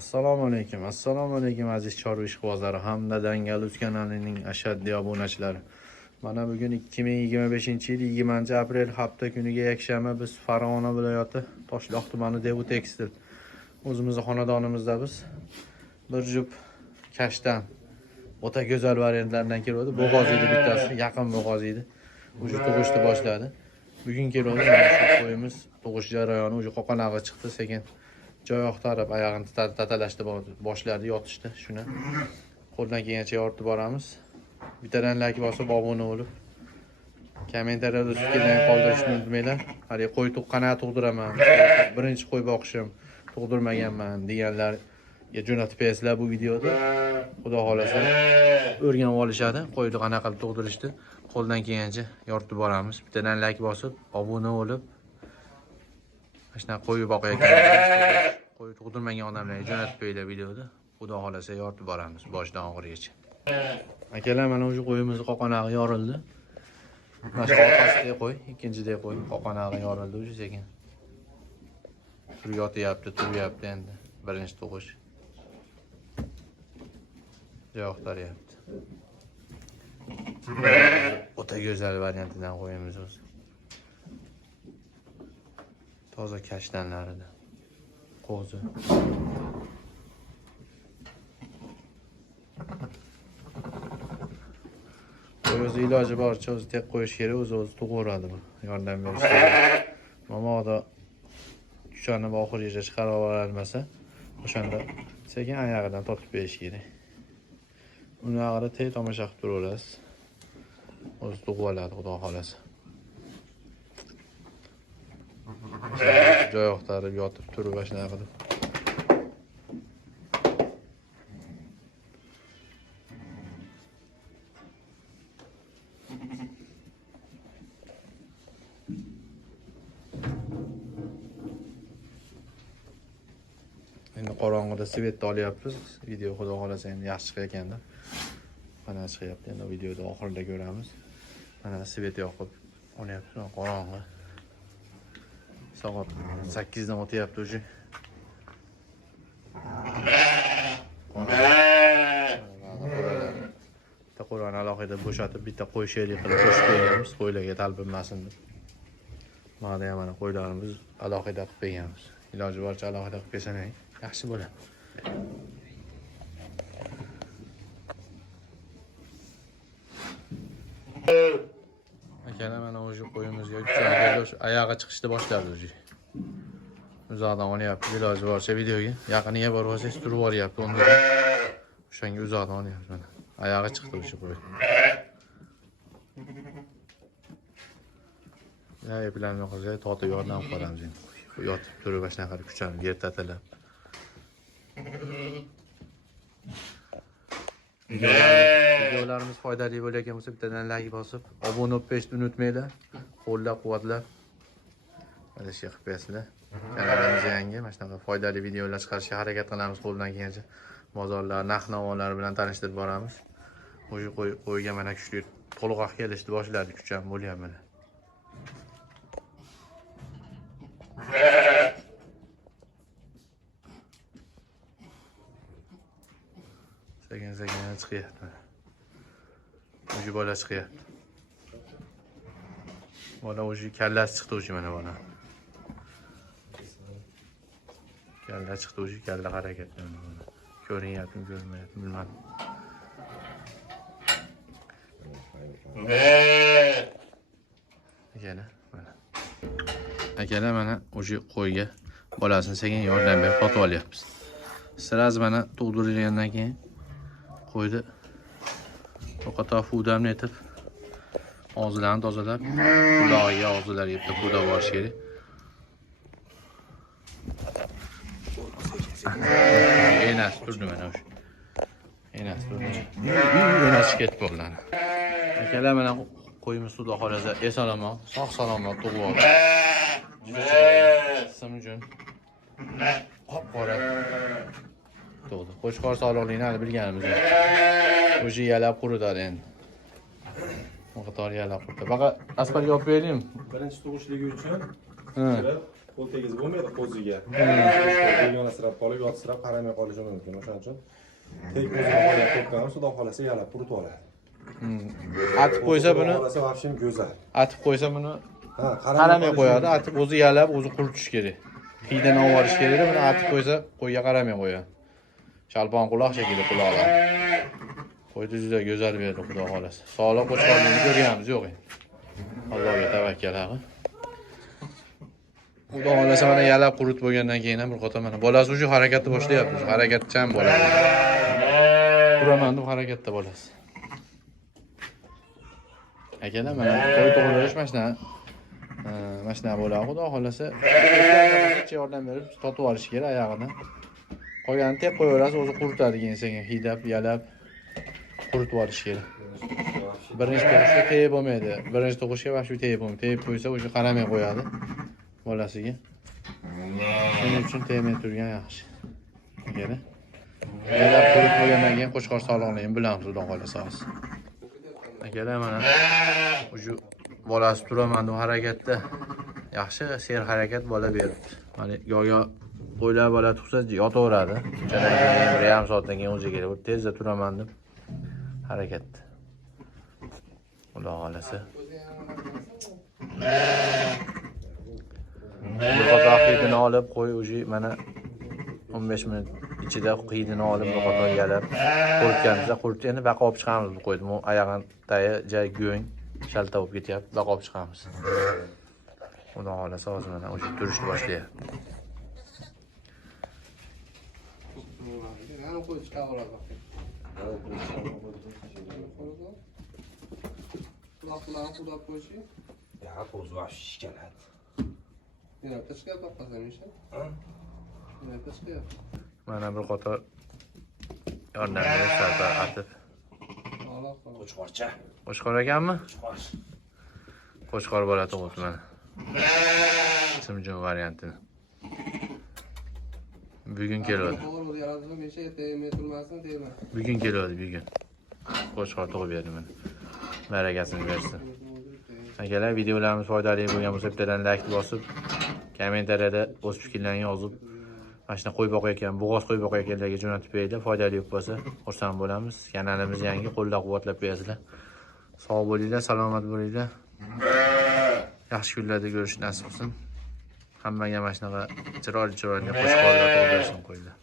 Assalomu alaykum aziz chorva ishqibozlari hamda Dangaluz kanalining ashaddiy obunachilari. Mana bugun 2025-yil 20-aprel hafta kuniga yakshanba biz Farg'ona viloyati Toshloq tumani Devu Tekstil o'zimizning xonadonimizda biz bir jup kashtan o'ta go'zal variantlardan keldi. Bo'g'oz edi bittasi, yaqin bo'g'oz edi. O'sha tug'ishni boshladi. Bugun keldi mana shu qo'yimiz tug'ish jarayoni o'sha qo'qonog'i chiqdi sekin. Joy oqtarib, oyog'ini tatalashdi boshladi yotishdi. Shuni qo'ldan kelgancha yoritib boramiz. Bittadan like bosib obuna bo'lib, kommentariyada fikrlarni qoldirishni unutmanglar. Hali qo'y tuqqana tug'diraman, birinchi qo'y boqishim, tug'dirmaganman deganlarga jo'natib bersizlar bu videoda. Xudo xolasa o'rganib olishadi, qo'yni qanaqa qilib tug'dirishni qo'ldan kelgancha yoritib boramiz. Bittadan like bosib, obuna bo'lib, mana qo'y boqayotgan, qo'y tug'dirmagan odamlarga jo'natib qo'yinglar videoda. Xudo xolasa yoritib boramiz boshdan oxirigacha. Akalar, mana o'sha qo'yimiz qo'qonog'i yorildi. Mana shu orqasidagi qo'y, ikkinchidagi qo'y qo'qonog'i yorildi o'sha sekin. Turyapti endi. Birinchi tug'ish. Joy oqtaryapti. O'ta go'zal variantidan qo'yimiz o'zi. Toza kashtanlaridan. Qo'zi. O'zi iloji boricha o'zi tek qo'yish kerak, o'zi tug'iradi bu. Yordam berish kerak. Momoda kuchanib oxirigacha chiqarib ololmasa, o'shanda sekin oyog'idan tortib berish kerak. Uni og'iri tey tomosha qilib turaverasiz. O'zi tug'ib oladi, xudo xolasa. Joy oqtarib yotib turib bashna qilib. Endi qorong'ida svetni olyapmiz. Video xudo xolasa endi yaxshi chiqayotganda. Mana chiqyapti. Endi videoda oxirida ko'ramiz. Mana svet yoqib olyapmiz. Qorong'i. Soat 8 dan o'tyapti o'sha. Bitta qo'ylarni alohida bo'shatib, bitta qo'y sherik qilib qo'shib qo'yganmiz, qo'ylarga talpinmasin deb. Mana ham mana qo'ylarimiz alohida qilib qo'yganmiz. Iloji boricha alohida qilib qo'ysanang yaxshi bo'ladi. Akalar, mana o'sha qo'yimizga oyog'i chiqishni boshladi o'zi. Uzoqdan olyapti, iloji boricha videoga yaqiniga borib olsangiz turib olyapti unda. O'shanga uzoqdan olyapti mana. Oyog'i chiqdi o'sha qo'y. Eplarni qilsa totib yordam qilamiz endi. Yotib turib shunaqa qilib kuchanib yer tatalab. Videolarimiz foydali bo'layotgan bo'lsa bittadan like bosib, obuna bo'lishni unutmanglar. Qo'llab-quvvatlab mana shu qilib bersizlar. Kanalimiz yangi, mana shunaqa foydali videolar chiqarishga harakat qilamiz qo'ldan kelgancha. Bozorlar, narx-navolar bilan tanishtirib boramiz. O'sha qo'yga mana kuchli to'lg'oq kelishni boshladi, kucham bo'lyapti mana. Sekin chiqyapti. O'sha bola chiqyapti. Bola o'sha kallasi chiqdi o'sha mana bola. Kalla chiqdi o'sha kalla harakatlanadi. Ko'rinyaptimi, ko'rmayaptimi bilmadim. Akalar, mana o'sha qo'yga bolasini sekin yordam berib sotib olyapmiz. Sraz mana tug'dirilgandan keyin qo'yni to'qatoq fudamni etib og'izlarini tozalab, qulog'iga, og'izlariga bitta fuda borish kerak. Enasi turdi mana o'sha. Enasi turdi. Enasi ketib qoldi. Akalar, mana qo'yimiz xudo xolasa eson-omon, sog'-salomat tug'ib oldi. Sim uchun qop-qora tug'di. Qo'chqor sog'lig'ini hali bilganimiz yo'q. O'sha yalab quritadi endi. Miqdor yalab quritadi. Faqat asfaltga olib beraymi? Birinchi tug'ishligi uchun Qo'l tegiz bo'lmaydi qo'ziga. Begonasirab qolib, yotsirab qaramay qolishi mumkin. O'shaning uchun tek qo'ziga qo'yib qo'yganmiz, xudo xolasa yalab quritib oladi. Atib qo'ysa buni, Xudo xolasa vobshem go'zal. atib qo'ysa buni Ha, qaramay qo'yadi. Atib o'zi yalab, o'zi quritish kerak. Hiydan olib kerak, buni atib qo'ysa qo'yga qaramay qo'yadi. Shalpon quloq shekilli quloqlar. Qo'ydi juda go'zal berdi, xudo xolasa. Sog'liq qo'chqorlarni ko'rganmiz yo'q endi. Allohga tavakkal ha. Xudo xolasa mana yalab quritib bo'lgandan keyin ham bir qator mana bolasi o'sha harakatni boshlayapti. Harakatchan bo'ladi. Turaman deb harakatda bo'lasiz. Akalar mana qo'y to'g'rilash mashina. Mashina bo'ladi. Xudo xolasa yordam berib totib olish kerak oyog'idan. Qolganini tek qo'yaverasiz, o'zi quritadi keyin senga hidab, yalab quritib olish kerak. Birinchi tug'ishga tegib bo'lmaydi. Birinchi tug'ishga vaqt tegib bo'lmaydi. Tegib qo'ysa o'sha qaramay qo'yadi bolasiga. Shuning uchun tegmay turgan yaxshi. Akalar. Yalab quritib bo'lgandan keyin qo'chqor sog'lig'ini bilamiz, xudo xolasa. Akalar mana o'sha bolasi turaman deb harakatda yaxshi ser harakat bola beribdi. Mana go'yo qo'ylar bola tug'sa yotaveradi. Shundan keyin 1,5 soatdan keyin o'ziga kelib, tezda turaman deb harakatda. Xudo xolasa. Qo'y qiyidini olib qo'y o'zi mana 15 minut ichida qiyidini olib bir qator yalab quritganimizda quritib endi baqa olib chiqamiz bu qo'yni. Oyog'in tayi joy go'ng shalta bo'lib ketyapti. Baqa olib chiqamiz. Xudo xolasa hozir mana o'sha turishni boshlayapti. Ya, qo'zi va shishkaladi. Mana bir qator yordam berib sartar atib. Qo'chqorcha. Qo'chqor ekanmi? Qo'chqor bola tug'ibdi mana. Simjon variantini. Bugun keladi. Bugun keladi, bugun. Qo'chqor tug'ib berdi mana. Barakasini bersin. Akalar, videolarimiz foydali bo'lgan bo'lsa, bittadan like bosib, kommentariyada o'z fikrlaringizni yozib, mana shuna qo'y boqayotgan, bo'g'oz qo'y boqayotganlarga jo'natib beringlar. Foydali bo'lsa, xursand bo'lamiz. Kanalimiz yangi, qo'llab-quvvatlab qo'yasizlar. Sog' bo'linglar, salomat bo'linglar. Yaxshi kunlarda ko'rish nasib qilsin. Hammaga mana shunaqa chiroyli qo'shqorlar tug'ib bersin qo'yinglar.